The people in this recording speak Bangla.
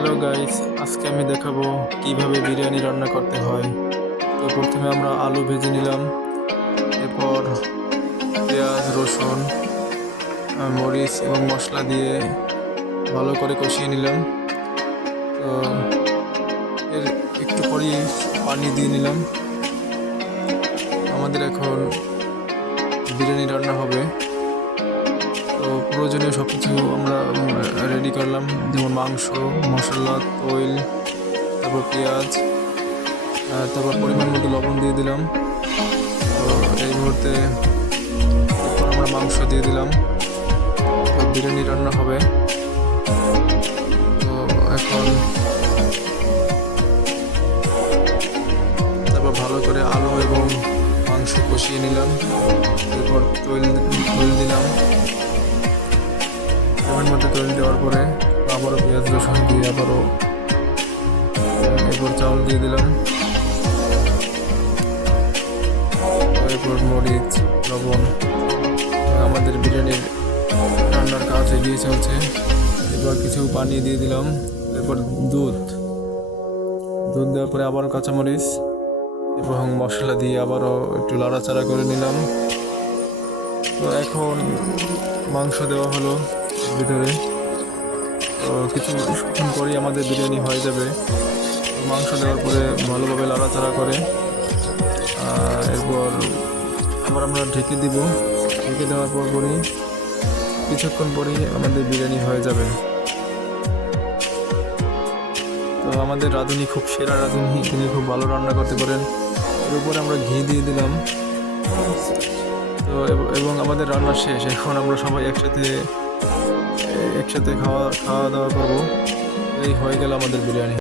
হ্যালো গাইস আজকে আমি দেখাবো কীভাবে বিরিয়ানি রান্না করতে হয়। তো প্রথমে আমরা আলু ভেজে নিলাম, এরপর পেঁয়াজ, রসুন মরিচ এবং মশলা দিয়ে ভালো করে কষিয়ে নিলাম। তো এর একটু পরই পানি দিয়ে নিলাম। আমাদের এখন বিরিয়ানি রান্না হবে। প্রয়োজনীয় সব কিছু আমরা রেডি করলাম। যেমন মাংস, মশলা, তৈল, তারপর পেঁয়াজ তারপর পরিমাণ মতো লবণ দিয়ে দিলাম। তো এই মুহূর্তে তারপর আমরা মাংস দিয়ে দিলাম। বিরিয়ানি রান্না হবে। তো এখন তারপর ভালো করে আলু এবং মাংস কষিয়ে নিলাম। এরপর তৈল পরিমাণ মতো দেওয়ার পরে আবারও পেঁয়াজ, রসুন দিয়ে আবারও এরপর চাউল দিয়ে দিলাম। এরপর মরিচ, লবণ আমাদের বিরিয়ানির রান্নার কাজ এগিয়ে চলছে। এরপর কিছু পানি দিয়ে দিলাম। এরপর দুধ। দুধ দেওয়ার পরে আবারও কাঁচামরিচ এবং মশলা দিয়ে আবারও একটু লাড়াচাড়া করে নিলাম। তো এখন মাংস দেওয়া হলো। ভিতরে। তো কিছু কিছুক্ষণ পরেই আমাদের বিরিয়ানি হয়ে যাবে। মাংস দেওয়ার পরে ভালোভাবে লাড়াচাড়া করে এরপর আবার আমরা ঢেকে দিব। ঢেকে দেওয়ার পর পরই কিছুক্ষণ পরেই আমাদের বিরিয়ানি হয়ে যাবে। তো আমাদের রাঁধুনি খুব সেরা রাঁধুনি, তিনি খুব ভালো রান্না করতে পারেন। এর উপরে আমরা ঘি দিয়ে দিলাম। তো এব- এবং আমাদের রান্না শেষ। এখন আমরা সবাই একসাথে একসাথে খাওয়া খাওয়া দাওয়া করব। এই হয়ে গেল আমাদের বিরিয়ানি।